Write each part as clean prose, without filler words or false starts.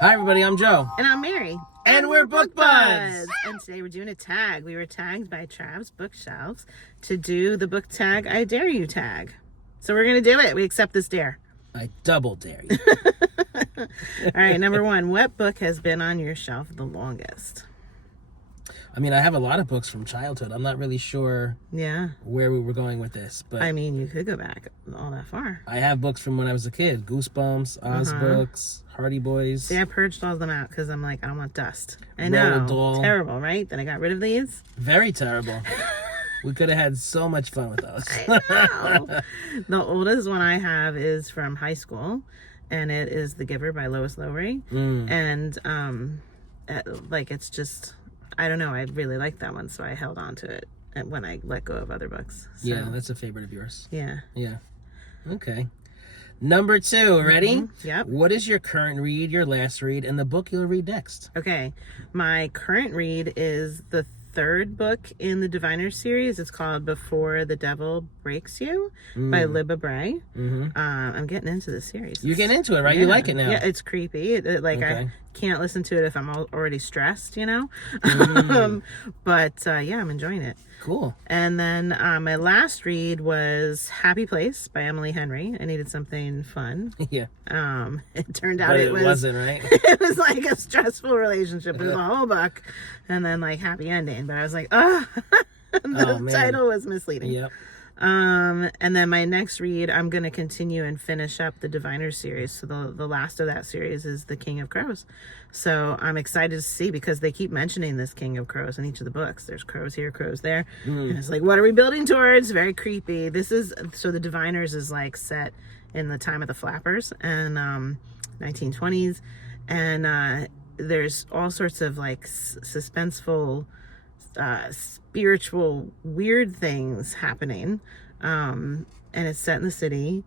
Hi everybody, I'm Joe. And I'm Mary. And we're Book Buds. And today we're doing a tag. We were tagged by Trav's Bookshelves to do the book tag I Dare You tag. So we're going to do it. We accept this dare. I double dare you. All right, number one. What book has been on your shelf the longest? I mean, I have a lot of books from childhood. I'm not really sure where we were going with this. But I mean, you could go back all that far. I have books from when I was a kid. Goosebumps, Oz books, Hardy Boys. See, I purged all of them out because I'm like, I don't want dust. I know. Doll. Terrible, right? That I got rid of these? Very terrible. We could have had so much fun with those. I know. The oldest one I have is from high school, and it is The Giver by Lois Lowry. And it's just, I don't know, I really like that one, so I held on to it when I let go of other books. So, yeah, that's a favorite of yours. Yeah. Okay. Number two, ready? Yep. What is your current read, your last read, and the book you'll read next? Okay. My current read is the third book in the Diviners series. It's called Before the Devil Breaks You by Libba Bray. I'm getting into the series. You're getting into it, right? Yeah. You like it now. Yeah, it's creepy. I can't listen to it if I'm already stressed, you know? But I'm enjoying it. Cool. And then my last read was Happy Place by Emily Henry. I needed something fun. Yeah. It turned out it wasn't, right? It was like a stressful relationship. It was a whole book, and then like happy ending. But I was like, the title was misleading. Yep. And then my next read, I'm going to continue and finish up the Diviners series. So the last of that series is The King of Crows. So I'm excited to see, because they keep mentioning this King of Crows in each of the books. There's crows here, crows there. And it's like, what are we building towards? Very creepy. So the Diviners is like set in the time of the Flappers and 1920s. And there's all sorts of like suspenseful, spiritual, weird things happening. And it's set in the city.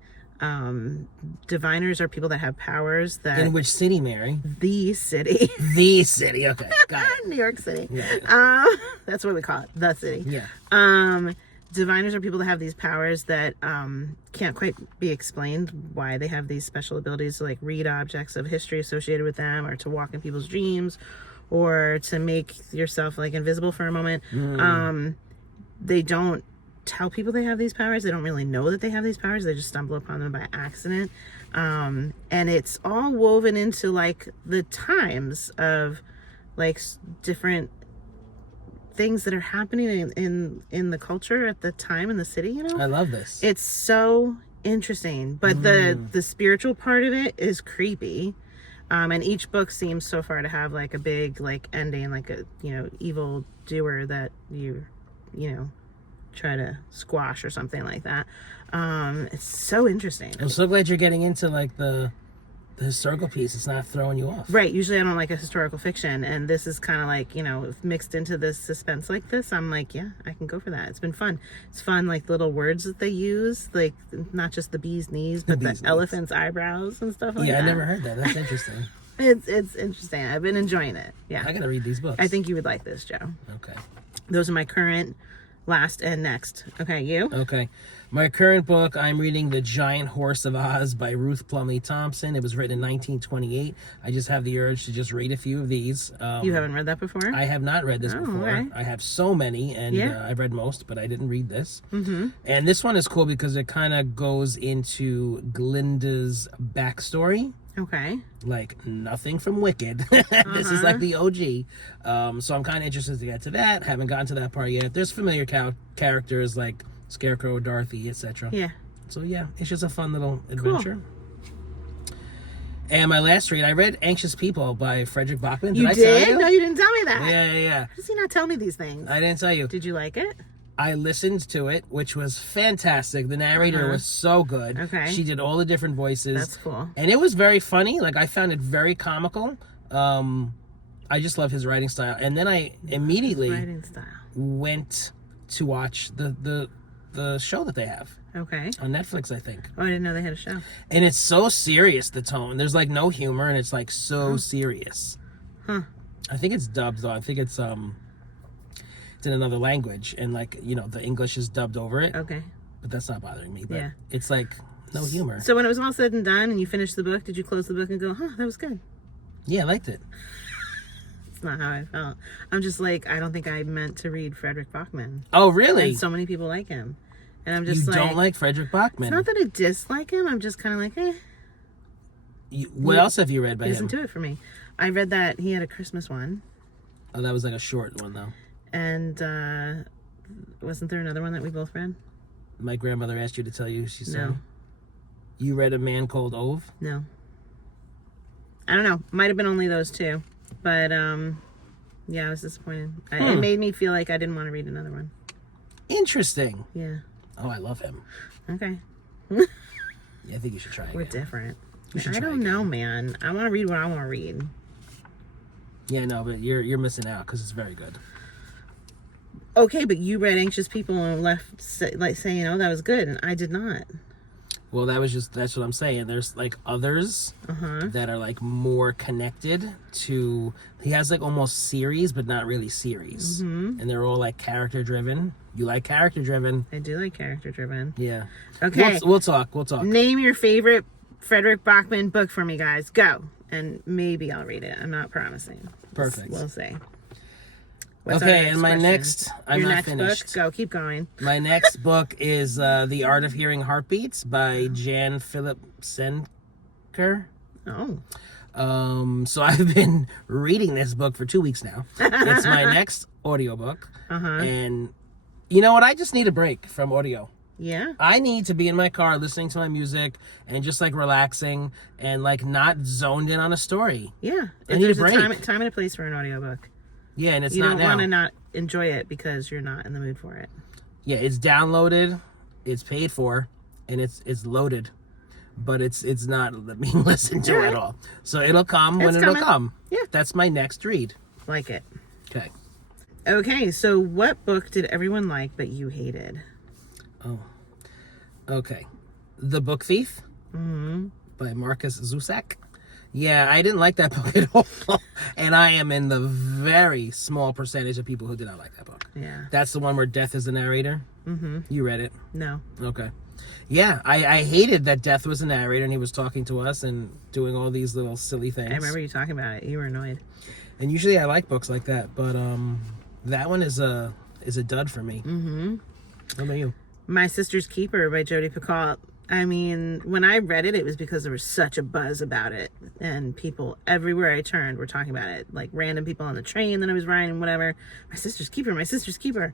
Diviners are people that have powers that... In which city, Mary? The city. The city, okay. Got it. New York City. Yeah. That's what we call it, the city. Yeah. Diviners are people that have these powers that can't quite be explained, why they have these special abilities to like read objects of history associated with them, or to walk in people's dreams, or to make yourself like invisible for a moment. They don't tell people they have these powers. They don't really know that they have these powers. They just stumble upon them by accident. And it's all woven into like the times of like different things that are happening in the culture at the time in the city, you know? I love this. It's so interesting. But the spiritual part of it is creepy. And each book seems so far to have like a big like ending, like a, evil doer that you try to squash or something like that. It's so interesting. I'm so glad you're getting into like the historical piece. It's not throwing you off. Right. Usually I don't like a historical fiction, and this is kind of like, mixed into this suspense like this. I'm like, yeah, I can go for that. It's been fun. It's fun, like little words that they use, like not just the bee's knees, but the elephant's eyebrows and stuff like that. Yeah, I never heard that. That's interesting. It's interesting. I've been enjoying it. Yeah. I gotta read these books. I think you would like this, Joe. Okay. Those are my current, last, and next. Okay, you? Okay. My current book, I'm reading The Giant Horse of Oz by Ruth Plumly Thompson. It was written in 1928. I just have the urge to just read a few of these. You haven't read that before? I have not read this before. Okay. I have so many, and I've read most, but I didn't read this. And this one is cool because it kind of goes into Glinda's backstory. Okay. Like nothing from Wicked. This is like the OG. So I'm kind of interested to get to that. Haven't gotten to that part yet. There's familiar characters like Scarecrow, Dorothy, etc. Yeah. So yeah, it's just a fun little adventure. Cool. And my last read, I read Anxious People by Frederick Bachman. Did I tell you? No, you didn't tell me that. Yeah. How does he not tell me these things? I didn't tell you. Did you like it? I listened to it, which was fantastic. The narrator was so good. Okay. She did all the different voices. That's cool. And it was very funny. Like, I found it very comical. I just love his writing style. And then I immediately went to watch the show that they have. Okay. On Netflix, I think. Oh, I didn't know they had a show. And it's so serious, the tone. There's like no humor, and it's like so serious. I think it's dubbed though. I think it's in another language, and like, the English is dubbed over it. Okay. But that's not bothering me. But it's like no humor. So when it was all said and done and you finished the book, did you close the book and go, that was good? Yeah, I liked it. It's not how I felt. I'm just like, I don't think I meant to read Frederick Bachman. Oh, really? And so many people like him. And I'm just you don't like Frederick Bachman? It's not that I dislike him. I'm just kind of like, what else have you read by him? He doesn't do it for me. I read that he had a Christmas one. Oh, that was like a short one, though. And wasn't there another one that we both read? My grandmother asked you to tell you. She said, No. You read A Man Called Ove? No. I don't know. Might have been only those two. But, yeah, I was disappointed. It made me feel like I didn't want to read another one. Interesting. Yeah. Oh, I love him. Okay. Yeah, I think you should try it. We're different. I don't know, man. I want to read what I want to read. Yeah, no, but you're missing out because it's very good. Okay, but you read Anxious People and left saying, oh, that was good, and I did not. Well, that's what I'm saying. There's like others that are like more connected to, he has like almost series, but not really series. And they're all like character driven. You like character driven. I do like character driven. Yeah. Okay. We'll talk. Name your favorite Frederick Bachman book for me, guys. Go. And maybe I'll read it. I'm not promising. Perfect. We'll see. Okay, and my next, I'm not finished. Book? Go, keep going. My next book is The Art of Hearing Heartbeats by Jan Philip Senker. Oh. So I've been reading this book for 2 weeks now. It's my next audiobook. And you know what? I just need a break from audio. Yeah? I need to be in my car listening to my music and just like relaxing and like not zoned in on a story. Yeah. I need a break. Time and a place for an audiobook. Yeah, and it's you not don't now. want to not enjoy it because you're not in the mood for it. Yeah, it's downloaded, it's paid for, and it's loaded, but it's not being listened to at all. So it'll come when it'll come. Yeah, that's my next read. Like it. Okay. Okay, so what book did everyone like but you hated? Oh. Okay. The Book Thief by Marcus Zusak. Yeah, I didn't like that book at all. And I am in the very small percentage of people who did not like that book. Yeah. That's the one where Death is the narrator? You read it? No. Okay. Yeah, I hated that Death was the narrator and he was talking to us and doing all these little silly things. I remember you talking about it. You were annoyed. And usually I like books like that, but that one is a dud for me. What about you? My Sister's Keeper by Jodi Picoult. I mean, when I read it, it was because there was such a buzz about it. And people everywhere I turned were talking about it. Like random people on the train that I was riding, whatever. My Sister's Keeper, My Sister's Keeper.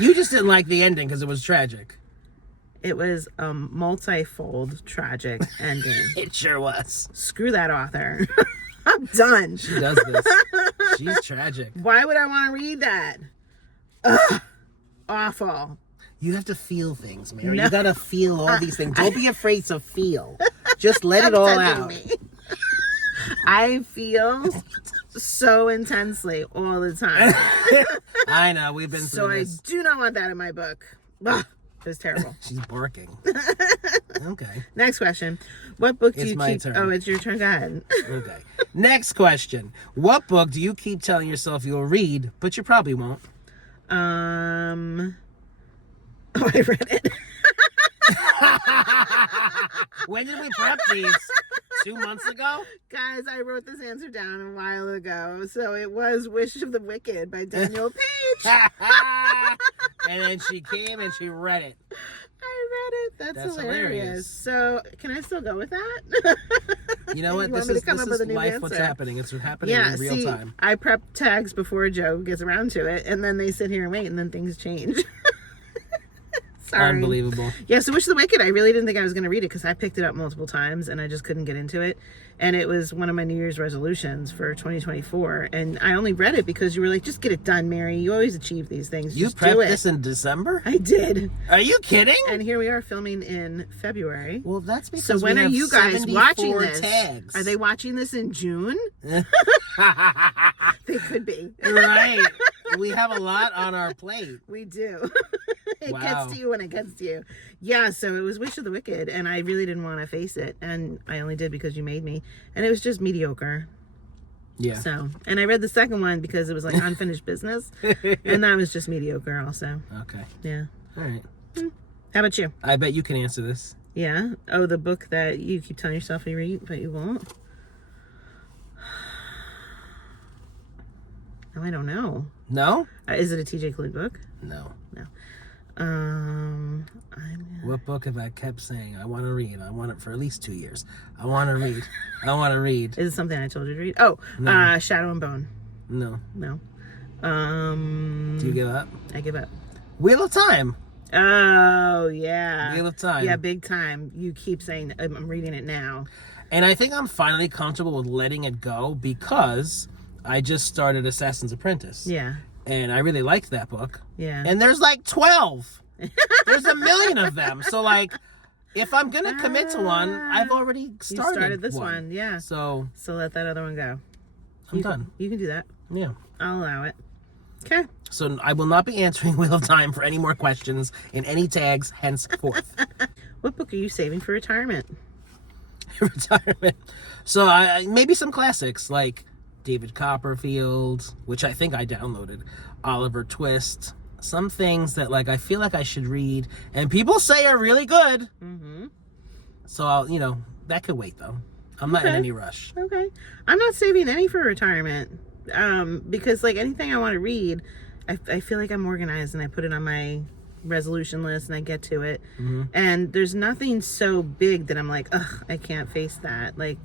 You just didn't like the ending because it was tragic. It was a multi-fold tragic ending. It sure was. Screw that author. I'm done. She does this. She's tragic. Why would I want to read that? Ugh. Awful. You have to feel things, Mary. No. You gotta feel all these things. Don't be afraid to feel. Just let it all out. I feel so intensely all the time. I know, we've been through this. So I do not want that in my book. Ugh, it was terrible. She's barking. Okay. Next question. What book do It's you my keep... turn. Oh, it's your turn. Go ahead. Okay. Next question. What book do you keep telling yourself you'll read, but you probably won't? Oh, I read it. When did we prep these? 2 months ago? Guys, I wrote this answer down a while ago. So it was Wish of the Wicked by Daniel Page. And then she came and she read it. I read it. That's hilarious. So can I still go with that? You know what? This is life. What's happening? It's happening in real time. I prep tags before Joe gets around to it, and then they sit here and wait, and then things change. Sorry. Unbelievable. Yeah, so Wish of the Wicked, I really didn't think I was going to read it because I picked it up multiple times and I just couldn't get into it. And it was one of my New Year's resolutions for 2024. And I only read it because you were like, just get it done, Mary. You always achieve these things. You just prepped this in December? I did. Are you kidding? And here we are filming in February. Well, that's because so when we are have you guys watching this? Tags. Are they watching this in June? They could be. Right. We have a lot on our plate. We do. It Wow. gets to you when it gets to you. Yeah, so it was Wish of the Wicked, and I really didn't want to face it, and I only did because you made me, and it was just mediocre. Yeah. So, and I read the second one because it was like unfinished business, and that was just mediocre also. Okay. Yeah. All right. How about you? I bet you can answer this. Yeah? Oh, the book that you keep telling yourself you read, but you won't? Oh, I don't know. No? Is it a TJ Klune book? No. No. What book have I kept saying I want to read? I want it for at least 2 years. I want to read. I want to read. Is it something I told you to read? Oh, No. Shadow and Bone. No. No. Do you give up? I give up. Wheel of Time. Oh, yeah. Wheel of Time. Yeah, big time. You keep saying, I'm reading it now. And I think I'm finally comfortable with letting it go because I just started Assassin's Apprentice. Yeah. And I really liked that book. Yeah. And there's like 12. There's a million of them. So like, if I'm going to commit to one, I've already started. You started this one, yeah. So let that other one go. I'm done. You can do that. Yeah. I'll allow it. Okay. So I will not be answering Wheel of Time for any more questions in any tags henceforth. What book are you saving for retirement? Retirement. So maybe some classics like David Copperfield, which I think I downloaded, Oliver Twist, some things that like I feel like I should read and people say are really good. Mm-hmm. So I'll, that could wait though. I'm not in any rush. Okay. I'm not saving any for retirement. Because like anything I want to read, I feel like I'm organized and I put it on my resolution list and I get to it. Mm-hmm. And there's nothing so big that I'm like, ugh, I can't face that. Like,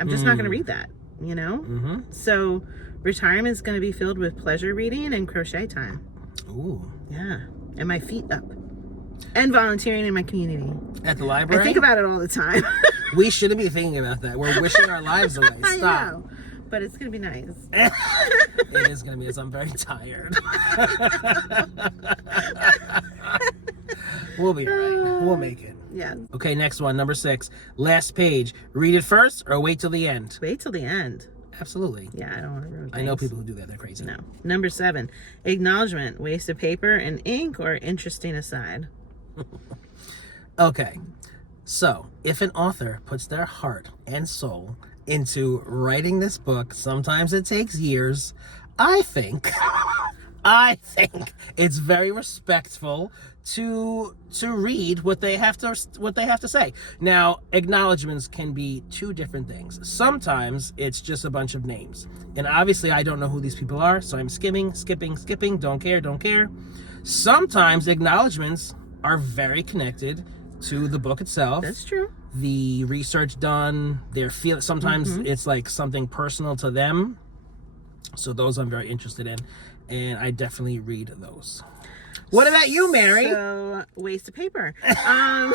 I'm just not going to read that, Mm-hmm. So retirement's going to be filled with pleasure reading and crochet time. Ooh. Yeah. And my feet up. And volunteering in my community. At the library? I think about it all the time. We shouldn't be thinking about that. We're wishing our lives away. Stop. I know. But it's going to be nice. It is going to be, as I'm very tired. We'll be all right. We'll make it. Yeah. Okay, next one, number 6. Last page. Read it first or wait till the end? Wait till the end. Absolutely. Yeah, I don't want to ruin things. I know people who do that. They're crazy. No. Number 7. Acknowledgement. Waste of paper and ink or interesting aside? Okay. So, if an author puts their heart and soul into writing this book, sometimes it takes years, I think it's very respectful to read what they have to say. Now, acknowledgements can be 2 different things. Sometimes it's just a bunch of names. And obviously I don't know who these people are, so I'm skipping, don't care. Sometimes acknowledgements are very connected to the book itself. That's true. The research done, sometimes it's like something personal to them. So those I'm very interested in, and I definitely read those. What about you, Mary? So, waste of paper. I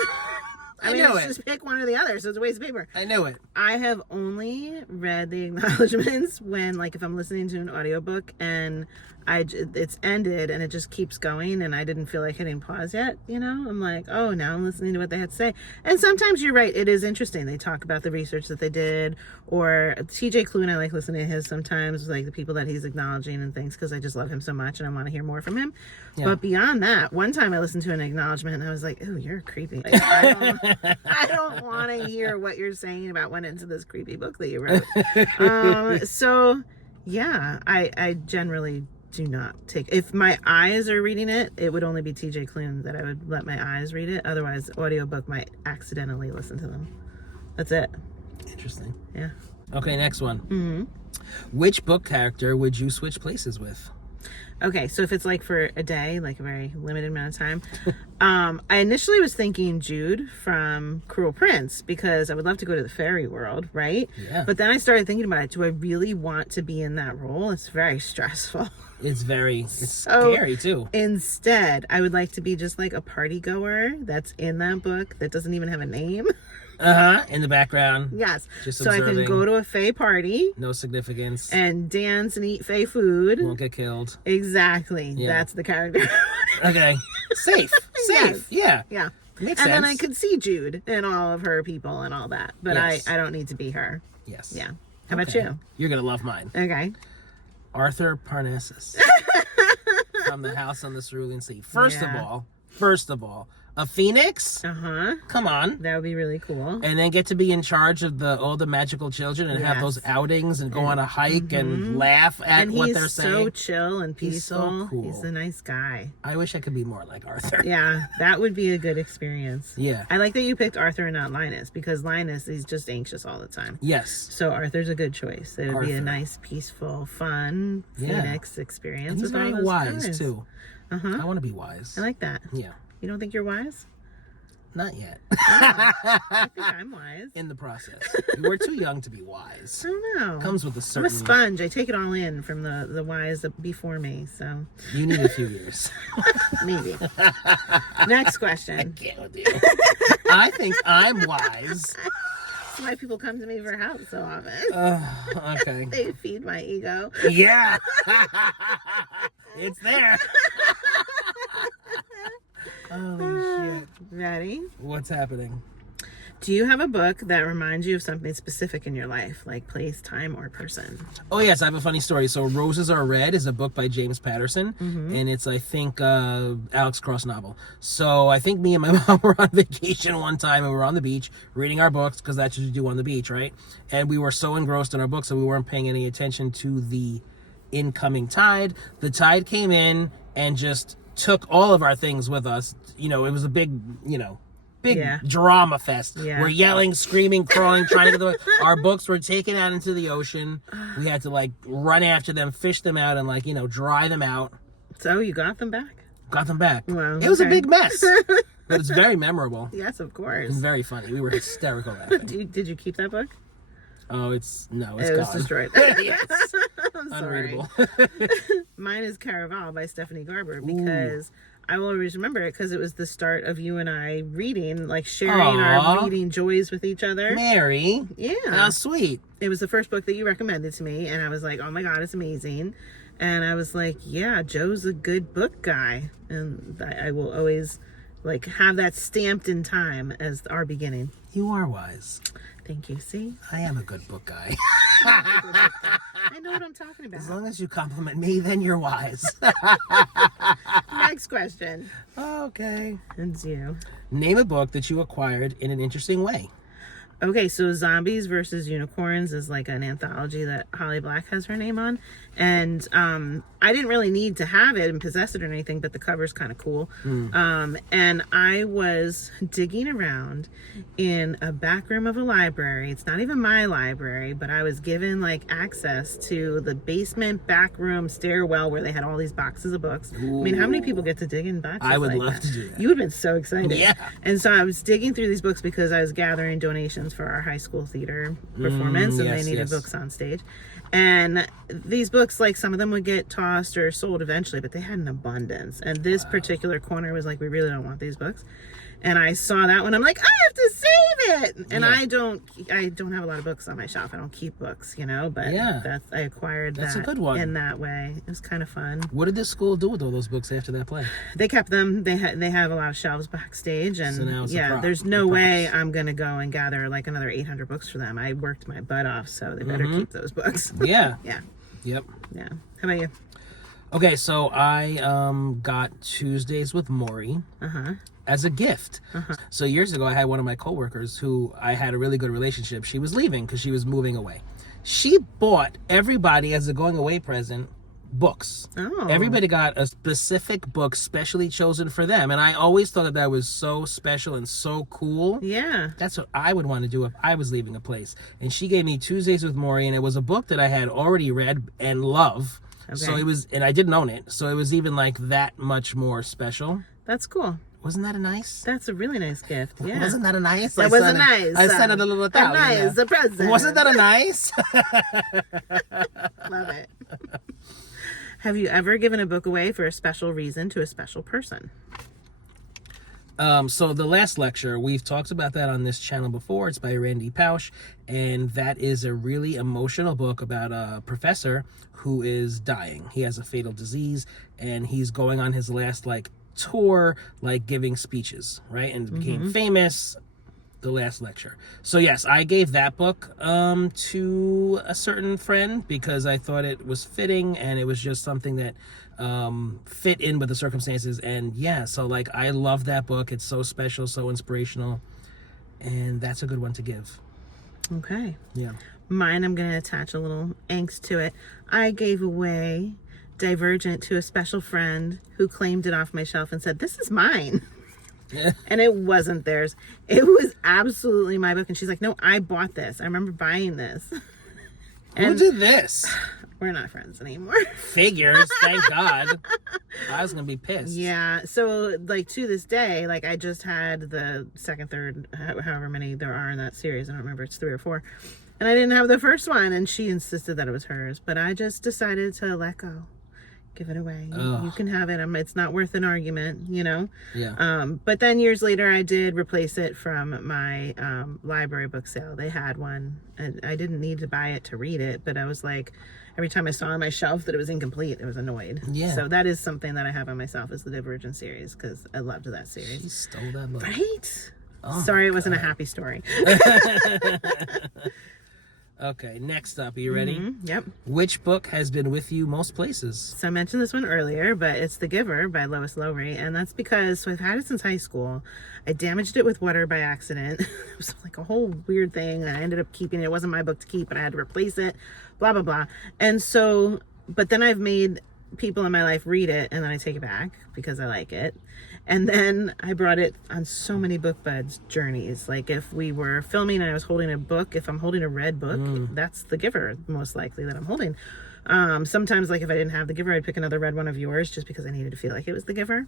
mean, knew let's it. just pick one or the other, so it's a waste of paper. I knew it. I have only read the acknowledgements when, like, if I'm listening to an audiobook and it's ended and it just keeps going and I didn't feel like hitting pause yet, I'm like, oh, now I'm listening to what they had to say. And sometimes you're right, it is interesting. They talk about the research that they did, or TJ Klune, I like listening to his sometimes, like the people that he's acknowledging and things, because I just love him so much and I want to hear more from him. Yeah. But beyond that, one time I listened to an acknowledgement and I was like, oh, you're creepy. Like, I don't want to hear what you're saying about went into this creepy book that you wrote. So yeah, I generally do not take, if my eyes are reading it, it would only be TJ Klune that I would let my eyes read it. Otherwise, audiobook might accidentally listen to them. That's it. Interesting. Yeah. Okay, next one. Mm-hmm. Which book character would you switch places with? Okay, so if it's like for a day, like a very limited amount of time, I initially was thinking Jude from Cruel Prince, because I would love to go to the fairy world, right? Yeah. But then I started thinking about it. Do I really want to be in that role? It's very stressful. It's scary too. Instead, I would like to be just like a party goer that's in that book that doesn't even have a name. In the background. Yes. Just so observing. I can go to a fae party. No significance. And dance and eat fae food. Won't get killed. Exactly. Yeah. That's the character. Okay. Safe. Yes. Yeah. Yeah. Makes and sense. then I could see Jude and all of her people and all that. But yes. I don't need to be her. Yes. Yeah. How about you? You're going to love mine. Okay. Arthur Parnassus. From the House on the Cerulean Sea. First of all, A phoenix? Uh-huh. Come on. That would be really cool. And then get to be in charge of all the magical children and have those outings and go on a hike and laugh at what they're saying. And he's so chill and peaceful. He's so cool. He's a nice guy. I wish I could be more like Arthur. Yeah, that would be a good experience. Yeah. I like that you picked Arthur and not Linus, because Linus is just anxious all the time. Yes. So Arthur's a good choice. It would be a nice, peaceful, fun Phoenix experience. And he's very wise, too. Uh-huh. I want to be wise. I like that. Yeah. You don't think you're wise? Not yet. I think I'm wise. In the process. We're too young to be wise. I don't know. Comes with a certain... I'm a sponge. I take it all in from the wise before me, so... You need a few years. Maybe. Next question. I can't with you. I think I'm wise. That's why people come to me for help so often. Okay. They feed my ego. Yeah. It's there. Holy shit. Ready? What's happening? Do you have a book that reminds you of something specific in your life, like place, time, or person? Oh, yes, I have a funny story. So Roses Are Red is a book by James Patterson, and it's, I think, Alex Cross novel. So I think me and my mom were on vacation one time, and we were on the beach reading our books, because that's what you do on the beach, right? And we were so engrossed in our books that we weren't paying any attention to the incoming tide. The tide came in and just took all of our things with us. You know, it was a big, drama fest. Yeah. We're yelling, screaming, crawling, trying to get our books were taken out into the ocean. We had to run after them, fish them out, and dry them out. So you got them back? Got them back. Well, it was a big mess, but it's very memorable. Yes, of course. It's very funny. We were hysterical laughing. Did you keep that book? Oh, it's gone. It was destroyed. Yes. I'm Unreadable. Mine is Caraval by Stephanie Garber, because I will always remember it because it was the start of you and I reading, sharing our reading joys with each other. Mary. Yeah. How sweet. It was the first book that you recommended to me, and I was like, oh my God, it's amazing. And I was like, yeah, Joe's a good book guy. And I will always have that stamped in time as our beginning. You are wise. Thank you. See? I am a good book guy. I know what I'm talking about. As long as you compliment me, then you're wise. Next question. Okay. It's you. Name a book that you acquired in an interesting way. Okay, so Zombies versus Unicorns is an anthology that Holly Black has her name on. And I didn't really need to have it and possess it or anything, but the cover's kind of cool. And I was digging around in a back room of a library. It's not even my library, but I was given access to the basement back room stairwell where they had all these boxes of books. Ooh. I mean, how many people get to dig in boxes? I would love to do that. You would have been so excited. Yeah. And so I was digging through these books because I was gathering donations for our high school theater performance, and they needed books on stage. And these books, some of them would get tossed or sold eventually, but they had an abundance. And this particular corner was we really don't want these books. And I saw that one. I'm like, I have to save it. And I don't have a lot of books on my shelf. I don't keep books, but I acquired that's that a good one. in that way. It was kind of fun. What did this school do with all those books after that play? They kept them. They have a lot of shelves backstage, and So now it's a prop. there's no way I'm gonna go and gather another 800 books for them. I worked my butt off, so they better keep those books. Yeah. Yeah. Yep. Yeah. How about you? Okay, so I got Tuesdays with Maury as a gift. So years ago, I had one of my coworkers who I had a really good relationship. She was leaving because she was moving away. She bought everybody as a going away present books. Oh. Everybody got a specific book specially chosen for them, and I always thought that was so special and so cool. Yeah. That's what I would want to do if I was leaving a place. And she gave me Tuesdays with Maury, and it was a book that I had already read and love. Okay. So it was, and I didn't own it, so it was even that much more special. That's cool. Wasn't that a nice? That's a really nice gift. Yeah. Wasn't that a nice? That was a nice. I said it a little Italian. A nice, a present. Wasn't that a nice? Love it. Have you ever given a book away for a special reason to a special person? So the last lecture, we've talked about that on this channel before. It's by Randy Pausch, and that is a really emotional book about a professor who is dying. He has a fatal disease, and he's going on his last tour, giving speeches, right? And became famous. the last lecture. So yes, I gave that book to a certain friend because I thought it was fitting and it was just something that fit in with the circumstances. And yeah, so like I love that book. It's so special, so inspirational, and that's a good one to give. Okay. Yeah. Mine, I'm going to attach a little angst to it. I gave away Divergent to a special friend who claimed it off my shelf and said, "This is mine." And it wasn't theirs. It was absolutely my book. And she's like, "No, I bought this. I remember buying this." Who did this? We're not friends anymore. Figures, thank God. I was gonna be pissed. Yeah. So like to this day, like I just had the second, third, however many there are in that series. I don't remember. It's 3 or 4. And I didn't have the first one, and she insisted that it was hers. But I just decided to let go. Give it away. You can have it. It's not worth an argument, you know? Yeah. But then years later, I did replace it from my library book sale. They had one, and I didn't need to buy it to read it, but I was like, every time I saw on my shelf that it was incomplete, I was annoyed. Yeah. So that is something that I have on myself is the Divergent series, because I loved that series. She stole that book. Right? Oh, sorry, it wasn't a happy story. Okay, next up, are you ready? Yep. Which book has been with you most places? So I mentioned this one earlier, but it's The Giver by Lois Lowry, and that's because, so I've had it since high school. I damaged it with water by accident. It was like a whole weird thing, and I ended up keeping it. It wasn't my book to keep, but I had to replace it, blah, blah, blah. And so, but then I've made people in my life read it, and then I take it back because I like it. And then I brought it on so many book buds journeys. Like if we were filming and I was holding a book, if I'm holding a red book, that's The Giver, most likely that I'm holding. Sometimes, like if I didn't have The Giver, I'd pick another red one of yours just because I needed to feel like it was The Giver.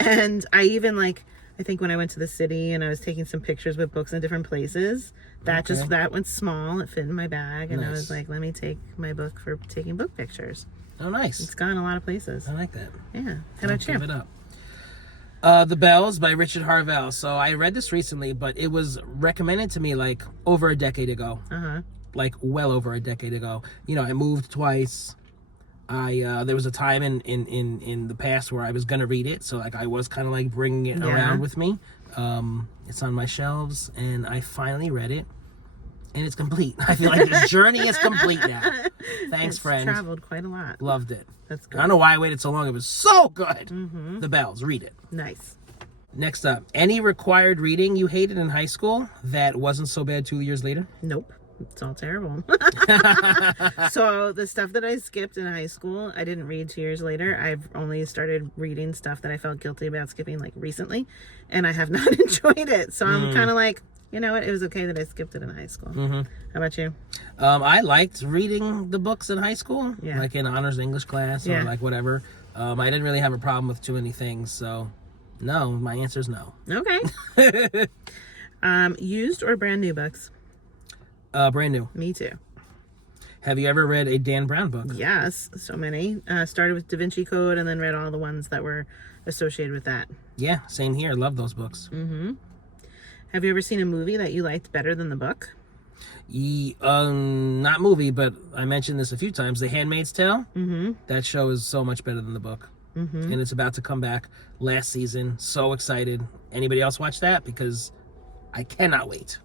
And I even like, I think when I went to the city and I was taking some pictures with books in different places, that that went small. It fit in my bag, and I was like, let me take my book for taking book pictures. Oh, nice. It's gone a lot of places. I like that. Yeah. How about you? Give it up. The Bells by Richard Harvell. So I read this recently, but it was recommended to me like over a decade ago. Like well over a decade ago. You know, I moved twice. There was a time in the past where I was gonna read it, so like I was kind of like bringing it around with me. It's on my shelves, and I finally read it, and it's complete. I feel like this journey is complete now. Thanks, friend. Traveled quite a lot. Loved it. That's good. I don't know why I waited so long. It was so good. The Bells. Read it. Nice. Next up, any required reading you hated in high school that wasn't so bad 2 years later? Nope. It's all terrible. So the stuff that I skipped in high school, I didn't read 2 years later. I've only started reading stuff that I felt guilty about skipping like recently, and I have not enjoyed it. So I'm kind of like, you know what? It was okay that I skipped it in high school. How about you? I liked reading the books in high school, Yeah. like in honors English class or like whatever. I didn't really have a problem with too many things, so no, my answer is no. Okay. Used or brand new books? Brand new. Me too. Have you ever read a Dan Brown book? Yes, so many. Started with Da Vinci Code and then read all the ones that were associated with that. Yeah, same here. Love those books. Have you ever seen a movie that you liked better than the book? Not movie, but I mentioned this a few times. The Handmaid's Tale. That show is so much better than the book. And it's about to come back last season. So excited. Anybody else watch that? Because I cannot wait.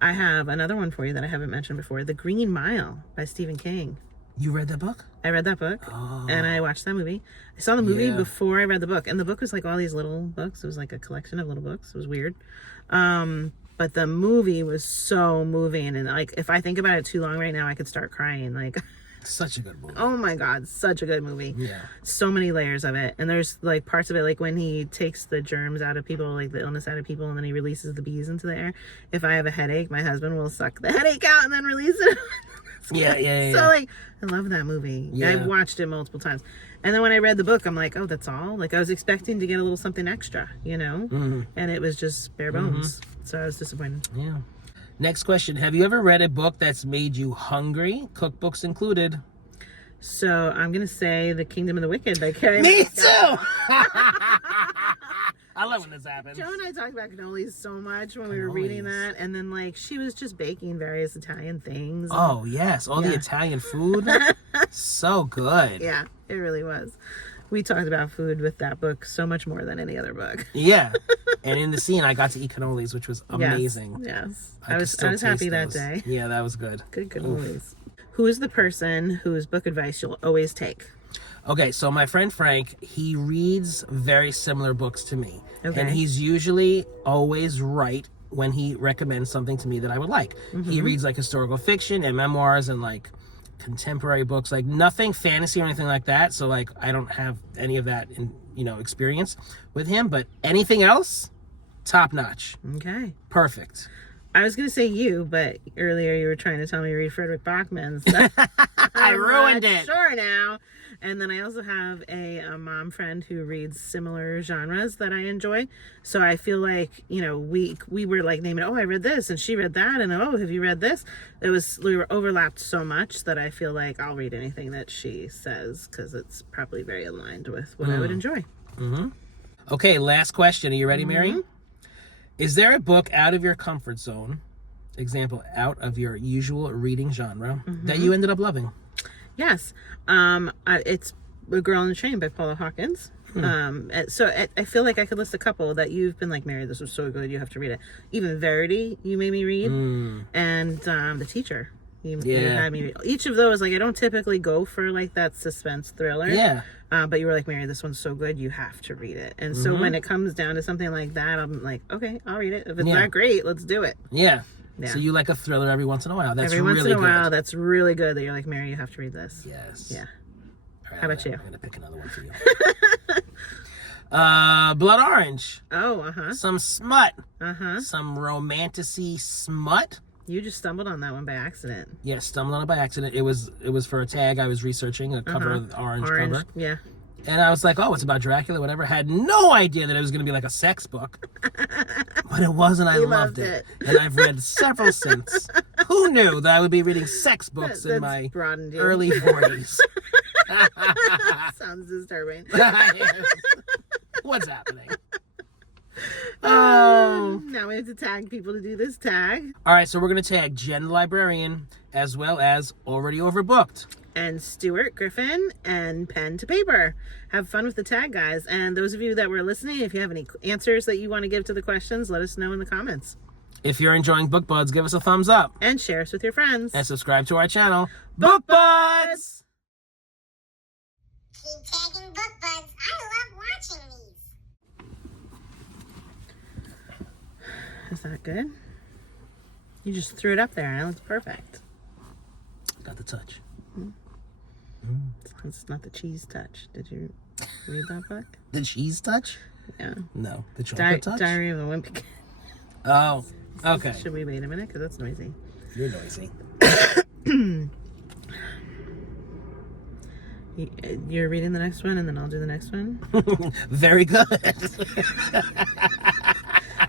I have another one for you that I haven't mentioned before. The Green Mile by Stephen King. You read that book? I read that book and I watched that movie. I saw the movie before I read the book, and the book was like all these little books. It was like a collection of little books. It was weird. But the movie was so moving, and like if I think about it too long right now, I could start crying. Like Such a good movie. Oh my God, such a good movie. Yeah. So many layers of it. And there's like parts of it, like when he takes the germs out of people, like the illness out of people, and then he releases the bees into the air. If I have a headache, my husband will suck the headache out and then release it. Yeah. So like, I love that movie. Yeah. I've watched it multiple times. And then when I read the book, I'm like, oh, that's all? Like I was expecting to get a little something extra, you know? And it was just bare bones. So I was disappointed. Yeah. Next question. Have you ever read a book that's made you hungry? Cookbooks included. So I'm going to say The Kingdom of the Wicked by Carrie. Me too! I love when this happens. Joe and I talked about cannolis so much when we were reading that. And then like she was just baking various Italian things. Oh, yes. All the Italian food. So good. Yeah, it really was. We talked about food with that book so much more than any other book. Yeah. And in the scene, I got to eat cannolis, which was amazing. Yes. I I could was still happy taste that those. day. Yeah, that was good. Good cannolis. Who is the person whose book advice you'll always take? Okay, so my friend Frank, he reads very similar books to me. Okay. And he's usually always right when he recommends something to me that I would like. He reads like historical fiction and memoirs and like contemporary books, like nothing fantasy or anything like that. So like I don't have any of that in, experience with him, but anything else, top notch. Okay. Perfect. I was going to say you, but earlier you were trying to tell me to read Frederick Bachman. So I ruined it. Sure now. And then I also have a mom friend who reads similar genres that I enjoy. So I feel like, we were like naming, I read this and she read that. And have you read this? We were overlapped so much that I feel like I'll read anything that she says because it's probably very aligned with what I would enjoy. Mm-hmm. Okay, last question. Are you ready, Mary? Is there a book out of your comfort zone, example, out of your usual reading genre, that you ended up loving? Yes. It's A Girl in the Train by Paula Hawkins. So I feel like I could list a couple that you've been like, Mary, this was so good, you have to read it. Even Verity, you made me read. And The Teacher. You had me read. Each of those, like, I don't typically go for like that suspense thriller. Yeah. But you were like, Mary, this one's so good, you have to read it. And so when it comes down to something like that, I'm like, okay, I'll read it. If it's not great, let's do it. Yeah. Yeah. So you like a thriller every once in a while. That's every once really in a while, good. that's really good that you're like, Mary, you have to read this. Yes. Yeah. All right, How about you? I'm going to pick another one for you. Blood Orange. Oh, Some smut. Uh-huh. Some romanticy smut. You just stumbled on that one by accident. Yeah, stumbled on it by accident. It was for a tag I was researching, a cover of the orange cover. Yeah. And I was like, oh, it's about Dracula, whatever. Had no idea that it was going to be like a sex book. But it was, and I loved it. And I've read several since. Who knew that I would be reading sex books in my early 40s? Sounds disturbing. What's happening? Now we have to tag people to do this tag. All right, so we're going to tag Jen the Librarian as well as Already Overbooked. And Stuart Griffin and Pen to Paper. Have fun with the tag, guys. And those of you that were listening, if you have any answers that you want to give to the questions, let us know in the comments. If you're enjoying Book Buds, give us a thumbs up. And share us with your friends. And subscribe to our channel, Book Buds! Keep tagging Book Buds. I love watching these. Is that good? You just threw it up there and it looks perfect. Got the touch. It's not the cheese touch. Did you read that book? The cheese touch? Yeah. No. The chocolate touch? Diary of a Wimpy Kid. Oh, okay. Should we wait a minute? Because that's noisy. You're noisy. You're reading the next one and then I'll do the next one? Very good.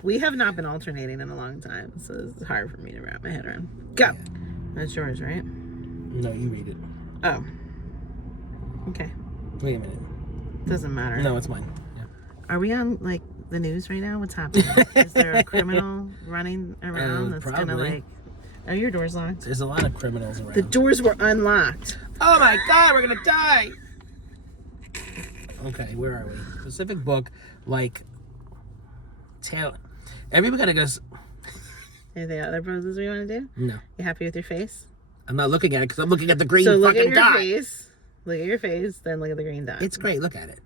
We have not been alternating in a long time, so it's hard for me to wrap my head around. Go! Yeah. That's yours, right? No, you read it. Oh. Okay. Wait a minute. Doesn't matter. No, it's mine. Yeah. Are we on, like, the news right now? What's happening? Is there a criminal running around that's probably. gonna, like... Are your doors locked? There's a lot of criminals around. The doors were unlocked. Oh my god, we're gonna die! Okay, where are we? Specific book, like... Everybody goes... Anything other poses we want to do? No. You happy with your face? I'm not looking at it because I'm looking at the green fucking dot. fucking dot. Look at your face, then look at the green dot. It's great, look at it.